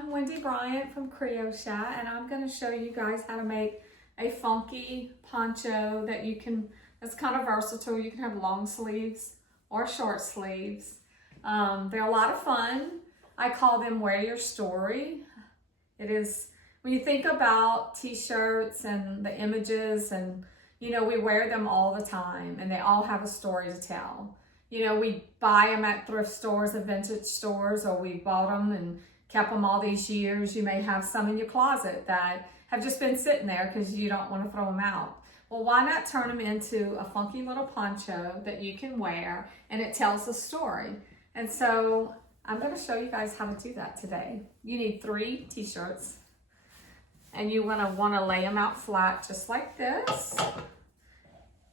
I'm Wendy Bryant from Crochet, and I'm going to show you guys how to make a funky poncho that's kind of versatile. You can have long sleeves or short sleeves. They're a lot of fun. I call them Wear Your Story. It is, when you think about t-shirts and the images, and we wear them all the time and they all have a story to tell. We buy them at thrift stores and vintage stores, or we bought them and kept them all these years. You may have some in your closet that have just been sitting there because you don't want to throw them out. Well, why not turn them into a funky little poncho that you can wear and it tells a story? And so I'm going to show you guys how to do that today. You need 3 t-shirts, and you want to lay them out flat just like this.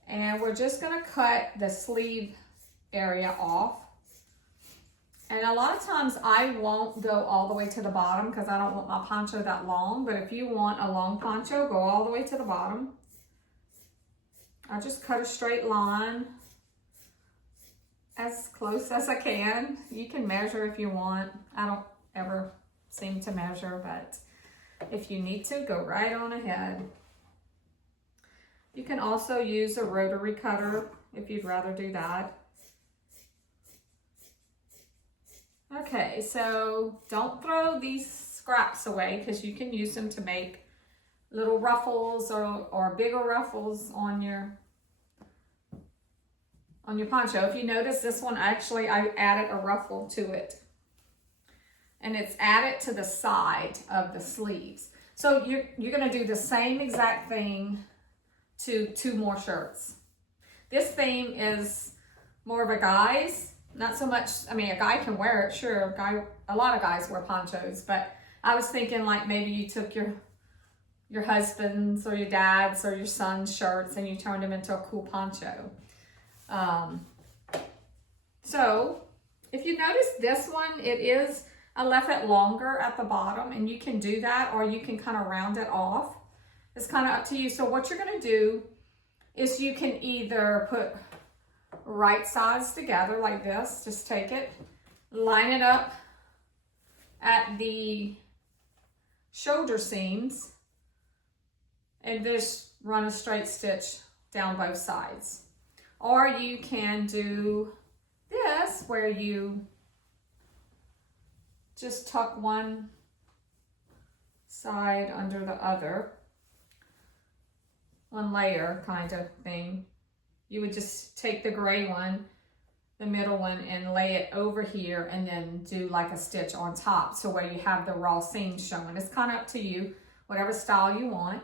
And we're just going to cut the sleeve area off. And a lot of times I won't go all the way to the bottom because I don't want my poncho that long. But if you want a long poncho, go all the way to the bottom. I just cut a straight line as close as I can. You can measure if you want. I don't ever seem to measure, but if you need to, go right on ahead. You can also use a rotary cutter if you'd rather do that. Okay, so don't throw these scraps away because you can use them to make little ruffles or bigger ruffles on your poncho. If you notice, this one actually I added a ruffle to it, and it's added to the side of the sleeves. So you're going to do the same exact thing to 2 more shirts. This theme is more of a guy's. Not so much, I mean, a guy can wear it, sure. A lot of guys wear ponchos, but I was thinking like maybe you took your husband's or your dad's or your son's shirts and you turned them into a cool poncho. So if you notice this one, I left it longer at the bottom, and you can do that, or you can kind of round it off. It's kind of up to you. So what you're going to do is you can either put right sides together like this. Just take it, line it up at the shoulder seams, and just run a straight stitch down both sides. Or you can do this where you just tuck one side under the other, one layer kind of thing. You would just take the gray one, the middle one, and lay it over here, and then do like a stitch on top, so where you have the raw seams showing. It's kind of up to you, whatever style you want.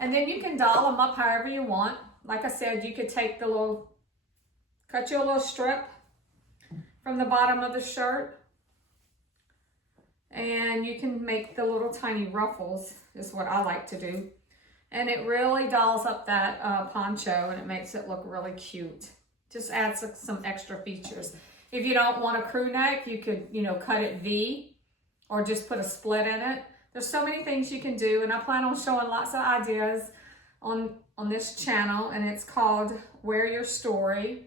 And then you can doll them up however you want. Like I said, you could take cut you a little strip from the bottom of the shirt, and you can make the little tiny ruffles, is what I like to do. And it really dolls up that poncho, and it makes it look really cute. Just adds some extra features. If you don't want a crew neck, you could, cut it V, or just put a split in it. There's so many things you can do, and I plan on showing lots of ideas on this channel, and it's called Wear Your Story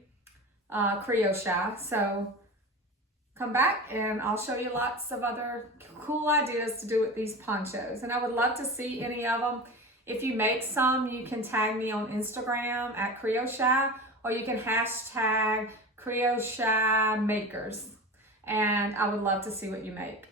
Crochet. So come back and I'll show you lots of other cool ideas to do with these ponchos. And I would love to see any of them. If you make some, you can tag me on Instagram at Crochet, or you can hashtag Crochet Makers, and I would love to see what you make.